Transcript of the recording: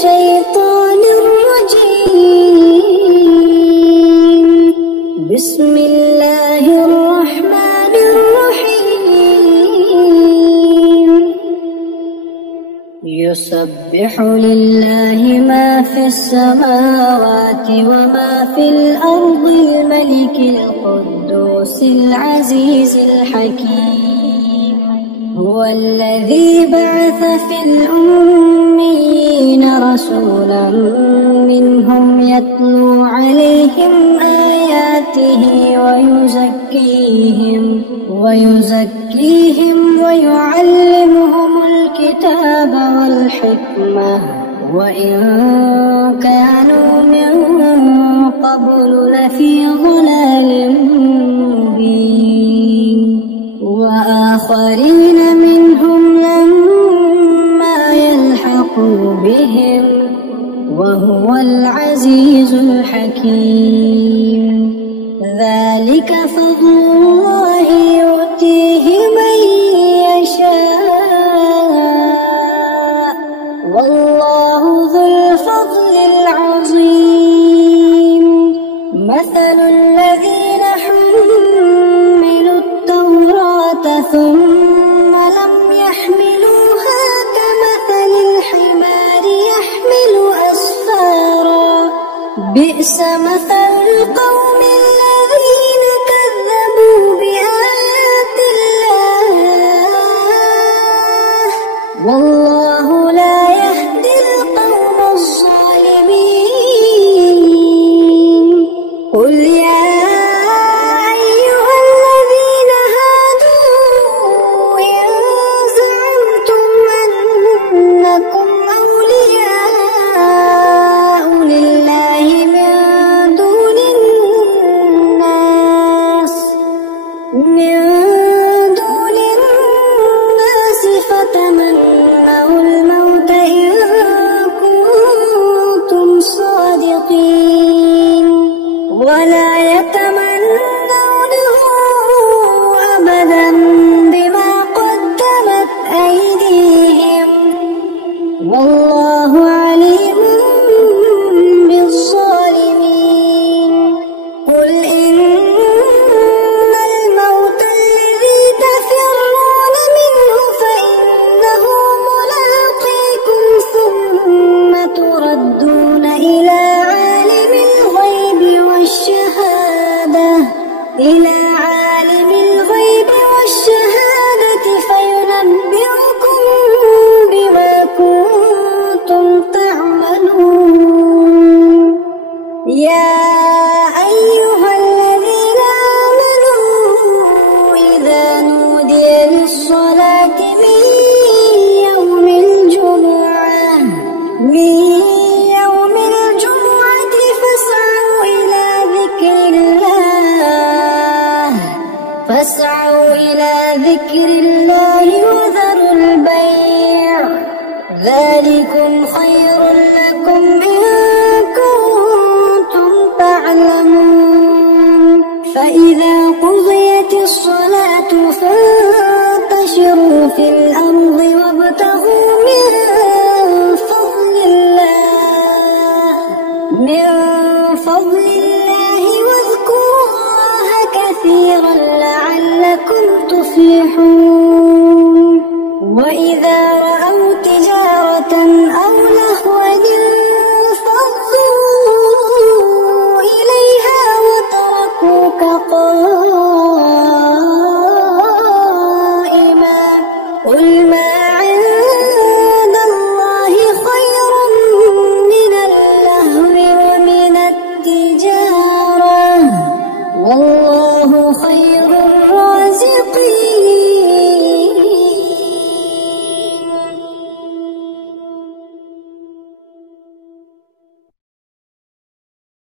الشيطان الرجيم. بسم الله الرحمن الرحيم. يسبح لله ما في السماوات وما في الأرض الملك القدوس العزيز الحكيم. هو الذي بعث في الأميين رسولا منهم يتلو عليهم آياته ويزكيهم ويعلمهم الكتاب والحكمة وإن كانوا من قبل لفي ضلال مبين. وآخرين منهم لما يلحقوا بهم وهو العزيز الحكيم. ذلك فضل الله يؤتيه من يشاء والله ذو الفضل العظيم. مثل الذين حملوا التوراة ثم لم يحملوها كمثل الحمار يحمل أسفارا. بئس مثل القوم الذين كذبوا بآيات الله والله لا يهدي القوم الظالمين. قل يا أيها الذين هادوا إن زعمتم أنكم أولياء لله من دون الناس فتمنوا الموت إن كنتم صادقين ولا يتمنونه أبدا بما قدمت أيديهم والله عليم بالظالمين. قل إن الموت الذي تفرون منه فإنه ملاقيكم ثم تردون إلى عالم الغيب والشهادة فينبئكم بما كنتم تعملون. يا أيها الذين آمنوا إذا نودي للصلاة من يوم الجمعة فاسعوا إلى ذكر الله وذروا البيع ذلكم خير لكم إن كنتم تعلمون. فإذا قضيت الصلاة فانتشروا في الأرض وابتغوا من فضل الله واذكروا الله كثيرا لعلكم تفلحون. وإذا